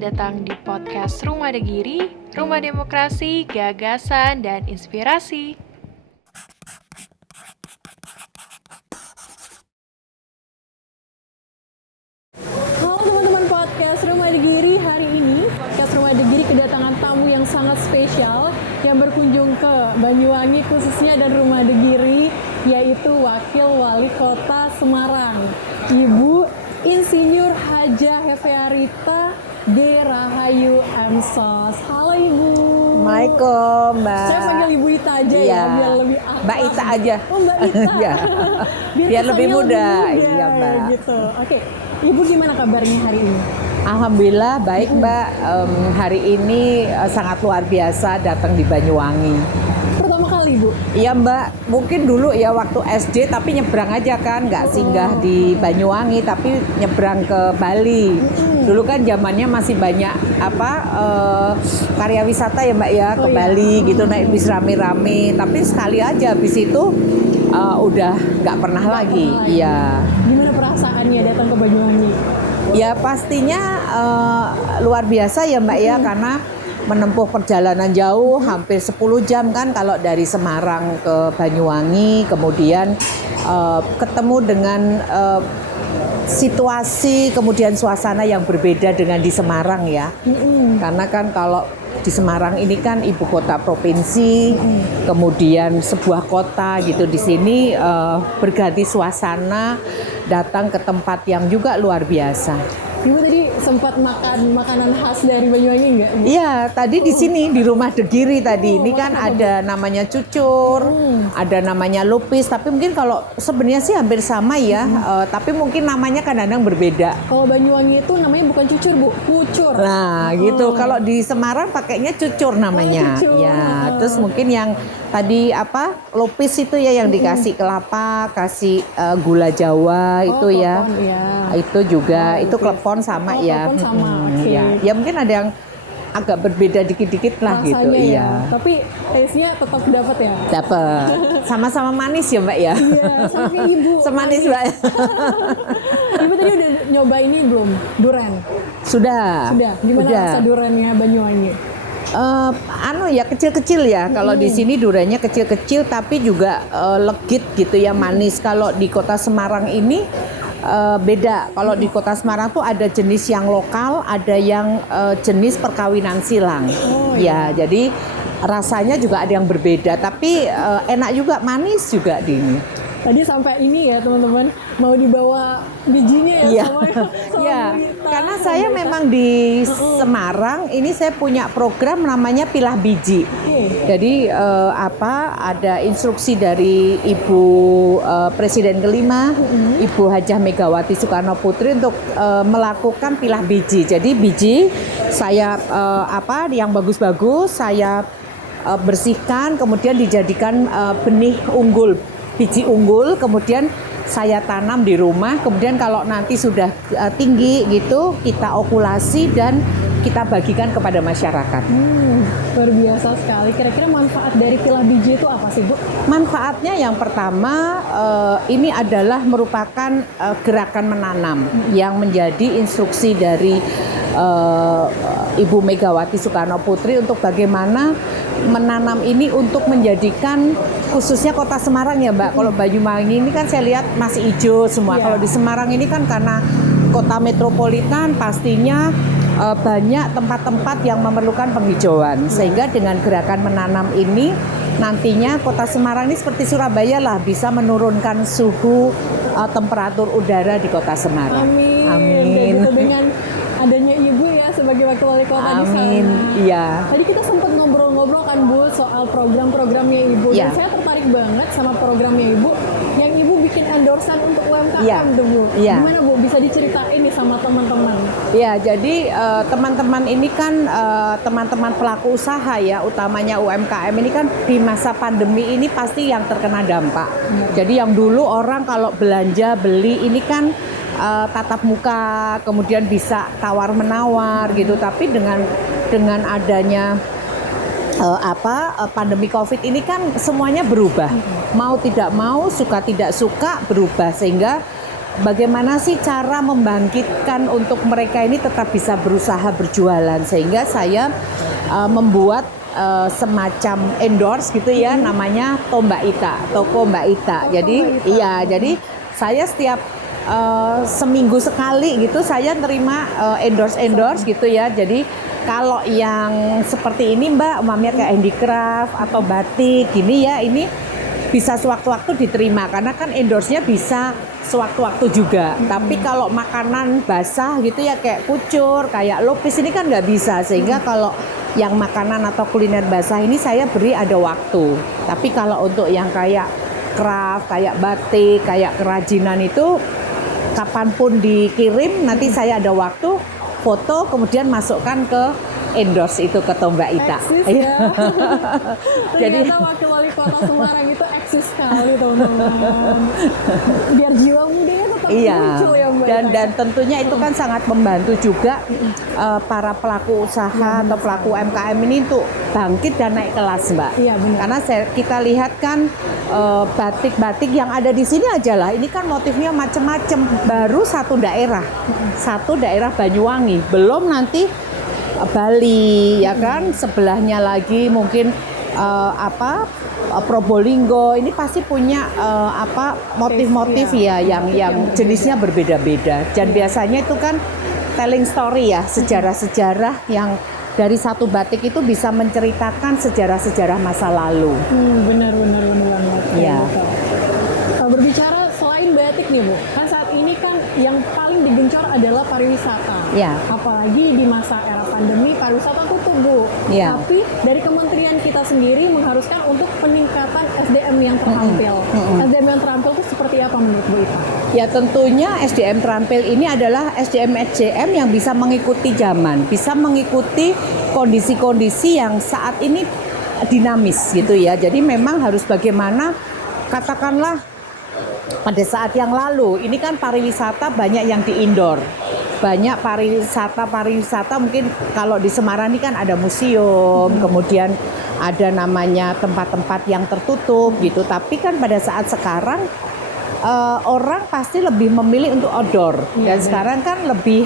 selamat datang di podcast Rumah Degiri, Rumah Demokrasi, Gagasan, dan Inspirasi. Halo teman-teman podcast Rumah Degiri, hari ini podcast Rumah Degiri kedatangan tamu yang sangat spesial yang berkunjung ke Banyuwangi khususnya dan Rumah Degiri, yaitu Wakil Wali Kota Semarang, Ibu Insinyur Hajah Hefearita G. Rahayu M.Sos. Halo Ibu. Assalamualaikum Mbak. Saya panggil Ibu Ita aja ya, biar lebih akrab. Mbak Ita aja. Oh Mbak Ita. Ya. Biar lebih muda. Iya Mbak. Gitu. Oke, Ibu gimana kabarnya hari ini? Alhamdulillah baik Mbak. Hari ini sangat luar biasa datang di Banyuwangi. Pertama kali Bu? Iya Mbak, mungkin dulu ya waktu SD tapi nyebrang aja kan, nggak singgah di Banyuwangi tapi nyebrang ke Bali. Dulu kan zamannya masih banyak karya wisata ya Mbak ya ke Bali gitu, naik bis rame-rame. Tapi sekali aja habis itu udah nggak pernah lagi. Iya. Gimana perasaannya datang ke Banyuwangi? Ya pastinya luar biasa ya Mbak ya, karena menempuh perjalanan jauh hampir 10 jam kan kalau dari Semarang ke Banyuwangi, kemudian ketemu dengan situasi kemudian suasana yang berbeda dengan di Semarang ya. Karena kan kalau di Semarang ini kan ibu kota provinsi, kemudian sebuah kota gitu. Di sini berganti suasana, datang ke tempat yang juga luar biasa. Ibu tadi sempat makan makanan khas dari Banyuwangi nggak? Iya, tadi di sini di Rumah Degiri tadi. Ini kan ada namanya cucur, ada namanya lupis. Tapi mungkin kalau sebenarnya sih hampir sama ya. Tapi mungkin namanya kadang-kadang berbeda. Kalau Banyuwangi itu namanya bukan cucur Bu, kucur. Nah, gitu. Kalau di Semarang pakainya cucur namanya. Cucur. Ya, terus mungkin yang tadi lupis itu ya yang dikasih kelapa, kasih gula Jawa itu ya. Klepon, ya. Itu juga itu klepon sama ya. Klepon sama. Okay. Ya mungkin ada yang agak berbeda dikit-dikit lah rasanya gitu. Ya. Iya. Tapi taste-nya tetap dapat ya. Dapat. Sama-sama manis ya Mbak ya. Iya, sama kayak Ibu. Semanis Mbak. Ibu tadi udah nyoba ini belum? Duren. Sudah. Gimana rasa durennya Banyuwangi? Ya kecil-kecil ya. Kalau di sini duriannya kecil-kecil tapi juga legit gitu ya, manis. Kalau di Kota Semarang ini beda. Kalau di Kota Semarang tuh ada jenis yang lokal, ada yang jenis perkawinan silang. Ya, jadi rasanya juga ada yang berbeda. Tapi enak juga, manis juga di ini. Tadi sampai ini ya teman-teman, mau dibawa bijinya ya sama ya, Berita. karena saya memang di Semarang ini saya punya program namanya Pilah Biji. Jadi ada instruksi dari Ibu Presiden kelima, Ibu Hajah Megawati Soekarno Putri untuk melakukan pilah biji. Jadi biji saya yang bagus-bagus saya bersihkan, kemudian dijadikan benih unggul. Biji unggul, kemudian saya tanam di rumah, kemudian kalau nanti sudah tinggi gitu, kita okulasi dan kita bagikan kepada masyarakat. Luar biasa sekali. Kira-kira manfaat dari pilah biji itu apa sih Bu? Manfaatnya yang pertama, ini adalah merupakan gerakan menanam yang menjadi instruksi dari Ibu Megawati Soekarno Putri untuk bagaimana menanam ini untuk menjadikan khususnya Kota Semarang ya Mbak. Kalau Banyuwangi ini kan saya lihat masih hijau semua. Kalau di Semarang ini kan karena kota metropolitan pastinya banyak tempat-tempat yang memerlukan penghijauan. Sehingga dengan gerakan menanam ini nantinya Kota Semarang ini seperti Surabaya lah, bisa menurunkan suhu temperatur udara di Kota Semarang. Amin. Dan itu dengan adanya Ibu ya sebagai wakil wali kota di sana. Amin. Iya. Tadi kita sempat ngobrol-ngobrol kan Bu soal program-programnya Ibu. Dan saya tertarik banget sama programnya Ibu yang Ibu bikin endorsan untuk UMKM tuh Bu. Gimana Bu? Bisa diceritain nih sama teman-teman? Ya, jadi teman-teman ini kan teman-teman pelaku usaha ya, utamanya UMKM ini kan di masa pandemi ini pasti yang terkena dampak. Jadi yang dulu orang kalau belanja beli ini kan tatap muka, kemudian bisa tawar-menawar gitu. Tapi dengan adanya pandemi Covid ini kan semuanya berubah. Mau tidak mau, suka tidak suka berubah, sehingga bagaimana sih cara membangkitkan untuk mereka ini tetap bisa berusaha berjualan, sehingga saya membuat semacam endorse gitu ya, namanya Mbak Ita, toko Mbak Ita. Jadi iya, jadi saya setiap seminggu sekali gitu saya terima endorse gitu ya. Jadi kalau yang seperti ini Mbak, umpamanya kayak handicraft atau batik gini ya, ini bisa sewaktu-waktu diterima karena kan endorse-nya bisa sewaktu-waktu juga. Tapi kalau makanan basah gitu ya kayak kucur, kayak lupis ini kan nggak bisa. Sehingga kalau yang makanan atau kuliner basah ini saya beri ada waktu. Tapi kalau untuk yang kayak craft, kayak batik, kayak kerajinan itu kapanpun dikirim, nanti saya ada waktu foto kemudian masukkan ke endorse itu ke Mbak Ita. Eksis ya. Jadi ternyata wakil wali kota Semarang itu eksis sekali teman-teman. Biar jiwa mudanya tetap muncul ya Mbak Ita. dan tentunya itu kan sangat membantu juga para pelaku usaha atau pelaku UMKM ini untuk bangkit dan naik kelas Mbak. Iya benar. Karena kita lihat kan batik-batik yang ada di sini aja lah, ini kan motifnya macam-macam. Baru satu daerah Banyuwangi, belum nanti Bali ya kan, sebelahnya lagi mungkin Probolinggo, ini pasti punya motif-motif ya yang jenisnya berbeda-beda. Dan biasanya itu kan telling story ya, sejarah-sejarah yang dari satu batik itu bisa menceritakan sejarah-sejarah masa lalu. Benar banget. Iya. Berbicara selain batik nih Bu, kan saat ini kan yang paling digencor adalah pariwisata. Iya. Apalagi di masa era pandemi pariwisata tutup Bu. Iya. Tapi dari kementerian kita sendiri mengharuskan untuk peningkatan SDM yang terampil. SDM yang terampil itu seperti apa menurut Bu Ita? Ya tentunya SDM terampil ini adalah SDM yang bisa mengikuti zaman, bisa mengikuti kondisi-kondisi yang saat ini dinamis gitu ya. Jadi memang harus bagaimana, katakanlah pada saat yang lalu ini kan pariwisata banyak yang di indoor. Banyak pariwisata mungkin kalau di Semarang ini kan ada museum, kemudian ada namanya tempat-tempat yang tertutup gitu. Tapi kan pada saat sekarang orang pasti lebih memilih untuk outdoor. Dan sekarang kan lebih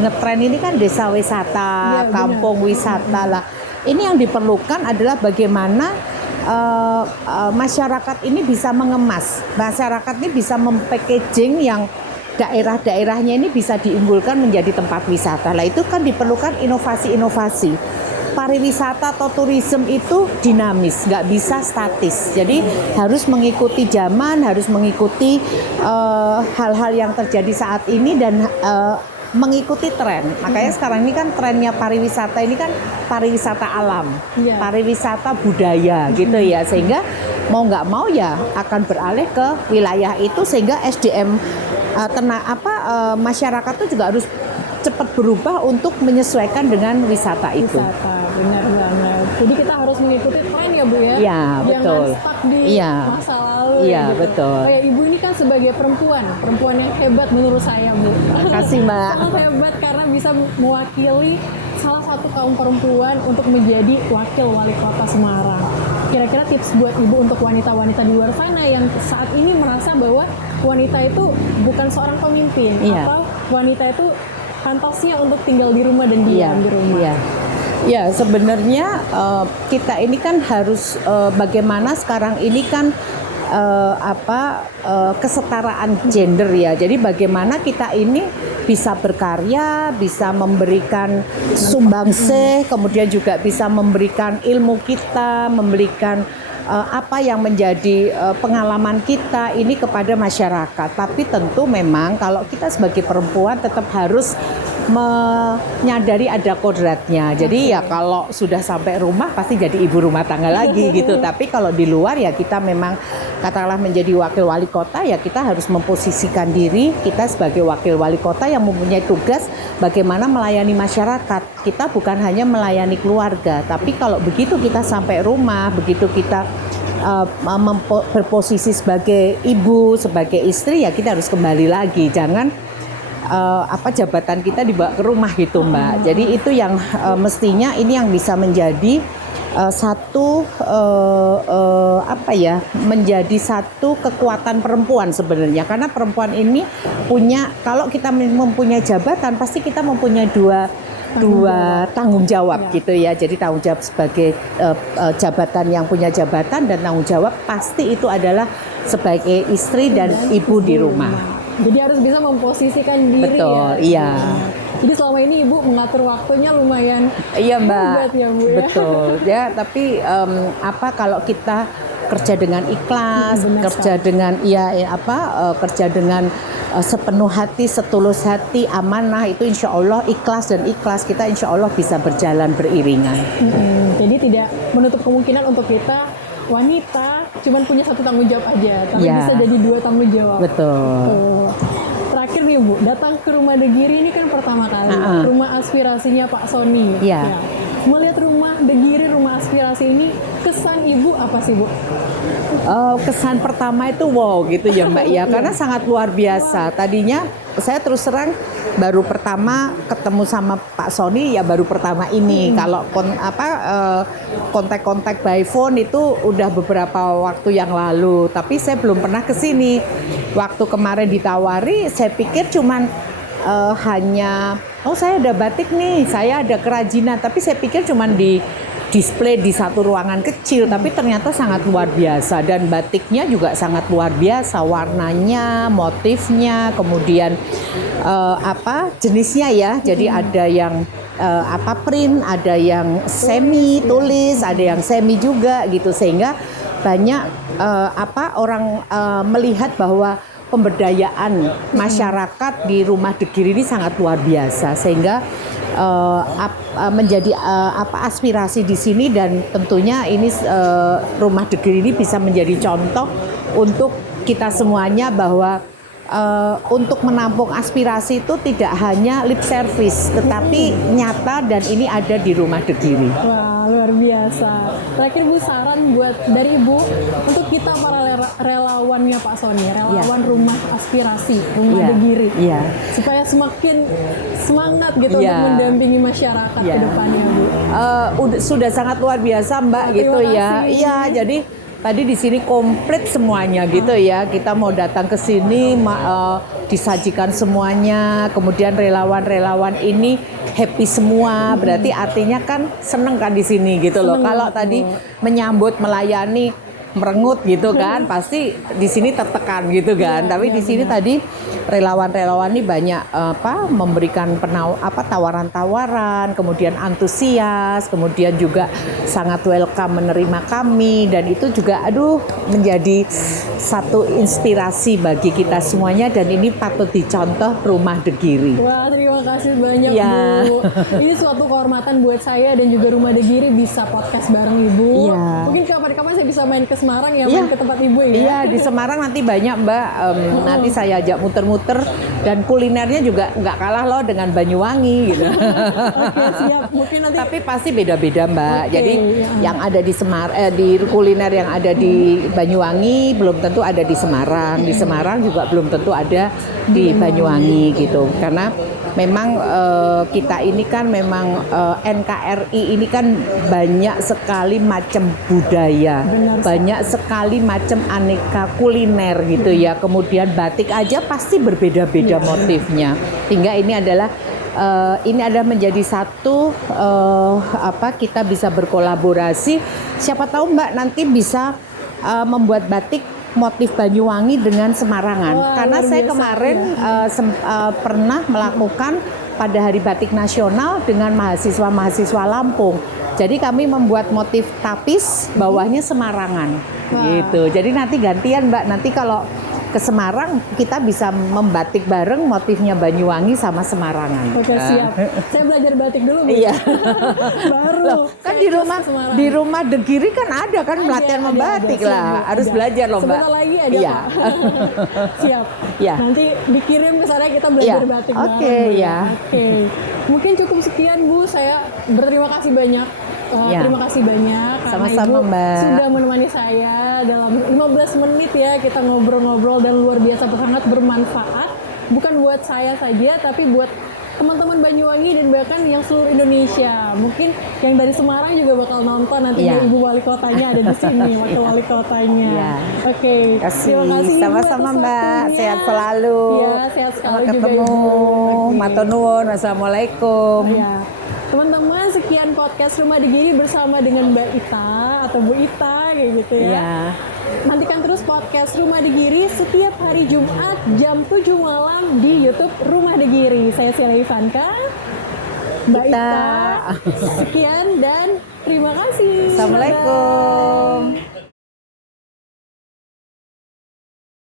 ngetren ini kan desa wisata, kampung wisata lah. Ini yang diperlukan adalah bagaimana masyarakat ini bisa mengemas, masyarakat ini bisa mempackaging yang daerah-daerahnya ini bisa diunggulkan menjadi tempat wisata. Lah itu kan diperlukan inovasi-inovasi. Pariwisata atau tourism itu dinamis, nggak bisa statis. Jadi harus mengikuti zaman, harus mengikuti hal-hal yang terjadi saat ini dan mengikuti tren. Makanya sekarang ini kan trennya pariwisata ini kan pariwisata alam, pariwisata budaya gitu ya. Sehingga mau nggak mau ya akan beralih ke wilayah itu, sehingga SDM masyarakat itu juga harus cepat berubah untuk menyesuaikan dengan wisata itu. Benar banget. Jadi kita harus mengikuti tren ya Bu ya. Iya, betul. Jangan stuck di masa lalu. Iya, gitu. betul. Kayak Ibu ini kan sebagai perempuan yang hebat menurut saya Bu. Terima kasih Mbak. Sangat hebat karena bisa mewakili salah satu kaum perempuan untuk menjadi wakil wali kota Semarang. Kira-kira tips buat Ibu untuk wanita-wanita di luar sana yang saat ini merasa bahwa wanita itu bukan seorang pemimpin atau wanita itu pantasnya untuk tinggal di rumah dan diam di rumah. Ya sebenarnya kita ini kan harus bagaimana sekarang ini kan kesetaraan gender ya. Jadi bagaimana kita ini bisa berkarya, bisa memberikan sumbangsih, kemudian juga bisa memberikan ilmu kita, memberikan apa yang menjadi pengalaman kita ini kepada masyarakat. Tapi tentu memang kalau kita sebagai perempuan tetap harus menyadari ada kodratnya. Jadi ya kalau sudah sampai rumah pasti jadi ibu rumah tangga lagi gitu. Tapi kalau di luar ya kita memang katakanlah menjadi wakil wali kota, ya kita harus memposisikan diri kita sebagai wakil wali kota yang mempunyai tugas bagaimana melayani masyarakat. Kita bukan hanya melayani keluarga, tapi kalau begitu kita sampai rumah, begitu kita berposisi sebagai ibu, sebagai istri, ya kita harus kembali lagi. Jangan jabatan kita dibawa ke rumah gitu Mbak. Jadi itu yang mestinya ini yang bisa menjadi menjadi satu kekuatan perempuan sebenarnya, karena perempuan ini punya, kalau kita mempunyai jabatan pasti kita mempunyai dua tanggung jawab gitu ya. Jadi tanggung jawab sebagai jabatan yang punya jabatan, dan tanggung jawab pasti itu adalah sebagai istri dan ibu di rumah. Jadi harus bisa memposisikan diri. Betul, ya. iya. Jadi selama ini Ibu mengatur waktunya lumayan Iya Mbak, hebat ya Bu ya. betul ya. Tapi kalau kita kerja dengan ikhlas, kerja dengan kerja dengan sepenuh hati, setulus hati, amanah, itu insya Allah ikhlas kita insya Allah bisa berjalan beriringan. Jadi tidak menutup kemungkinan untuk kita wanita cuman punya satu tanggung jawab aja, tapi Ya. bisa jadi dua tanggung jawab. Betul. Terakhir nih Bu, datang ke Rumah De Giri ini kan pertama kali, rumah aspirasinya Pak Sony. Iya. Ya. Melihat Rumah De Giri, rumah aspirasi ini, kesan Ibu apa sih Bu? Kesan pertama itu wow gitu ya Mbak ya, karena sangat luar biasa. Tadinya saya terus terang baru pertama ketemu sama Pak Sony ya, baru pertama ini. Kalau kontak-kontak by phone itu udah beberapa waktu yang lalu, tapi saya belum pernah ke sini. Waktu kemarin ditawari, saya pikir cuman hanya saya ada batik nih, saya ada kerajinan, tapi saya pikir cuman di display di satu ruangan kecil, tapi ternyata sangat luar biasa, dan batiknya juga sangat luar biasa, warnanya, motifnya, kemudian jenisnya ya. Jadi ada yang print, ada yang semi tulis, ada yang semi juga gitu, sehingga banyak orang melihat bahwa pemberdayaan masyarakat di Rumah De Giri ini sangat luar biasa, sehingga menjadi aspirasi di sini, dan tentunya ini Rumah De Giri ini bisa menjadi contoh untuk kita semuanya bahwa untuk menampung aspirasi itu tidak hanya lip service, tetapi nyata, dan ini ada di Rumah De Giri. Wah, luar biasa. Terakhir Bu, saran buat dari Ibu untuk kita para relawannya Pak Sony, relawan rumah aspirasi, Rumah De Giri, supaya semakin semangat gitu untuk mendampingi masyarakat ke depannya Bu. Sudah sangat luar biasa Mbak gitu ya. Iya, jadi tadi di sini komplit semuanya gitu ya. Kita mau datang ke sini disajikan semuanya, kemudian relawan-relawan ini happy semua. Berarti artinya kan seneng kan di sini gitu loh. Kalau tadi menyambut, melayani merengut gitu kan, pasti di sini tertekan gitu kan. Tapi di sini tadi relawan-relawan ini banyak memberikan tawaran-tawaran, kemudian antusias, kemudian juga sangat welcome menerima kami, dan itu juga menjadi satu inspirasi bagi kita semuanya, dan ini patut dicontoh Rumah De Giri. Wah, terima kasih banyak Bu. Ini suatu kehormatan buat saya dan juga Rumah De Giri bisa podcast bareng Ibu. Mungkin kapan-kapan saya bisa main ke Semarang ya, main ke tempat Ibu ya. Iya, di Semarang nanti banyak Mbak. Nanti saya ajak muter-muter, dan kulinernya juga nggak kalah loh dengan Banyuwangi gitu. Oke, siap. Mungkin nanti. Tapi pasti beda-beda Mbak. Jadi yang ada di di kuliner yang ada di Banyuwangi belum tentu ada di Semarang. Di Semarang juga belum tentu ada di Banyuwangi gitu. Karena memang kita ini kan memang NKRI ini kan banyak sekali macam budaya, banyak sekali macam aneka kuliner gitu ya. Kemudian batik aja pasti berbeda-beda motifnya. Hingga ini adalah menjadi satu kita bisa berkolaborasi. Siapa tahu Mbak nanti bisa membuat batik motif Banyuwangi dengan Semarangan. Wah, karena saya kemarin pernah melakukan pada Hari Batik Nasional dengan mahasiswa-mahasiswa Lampung. Jadi kami membuat motif tapis, bawahnya Semarangan. Gitu. Jadi nanti gantian Mbak, nanti kalau ke Semarang kita bisa membatik bareng motifnya Banyuwangi sama Semarangan. Oke, siap. Saya belajar batik dulu Bu. Iya. Baru. Loh, kan di rumah De Giri kan ada kan pelatihan membatik lah. Harus belajar loh Mbak. Sebentar lagi ada Pak. Siap. Ya. Nanti dikirim ke sana kita belajar batik bareng. Oke, ya. Oke. Mungkin cukup sekian Bu. Saya berterima kasih banyak. Terima kasih banyak karena Sama-sama, Ibu Mbak. sudah menemani saya dalam 15 menit ya, kita ngobrol-ngobrol dan luar biasa sangat bermanfaat, bukan buat saya saja tapi buat teman-teman Banyuwangi dan bahkan yang seluruh Indonesia. Mungkin yang dari Semarang juga bakal nonton nanti Iya. Ibu Wali Kotanya ada di sini, Wakil Wali Kotanya. Iya. Oke, terima kasih Ibu Sama-sama atas Mbak, waktunya. sehat selalu. Iya, sehat sekali Sampai juga ketemu. Ibu. Oke. Matur nuwun. Wassalamualaikum. Ya, teman-teman, sekian podcast Rumah Degiri bersama dengan Mbak Ita atau Bu Ita kayak gitu ya. Iya. Nantikan terus podcast Rumah Degiri setiap hari Jumat jam 7 malam di YouTube Rumah Degiri. Saya Sila Ivanka, Mbak Ita. Sekian dan terima kasih. Assalamualaikum. Bye-bye.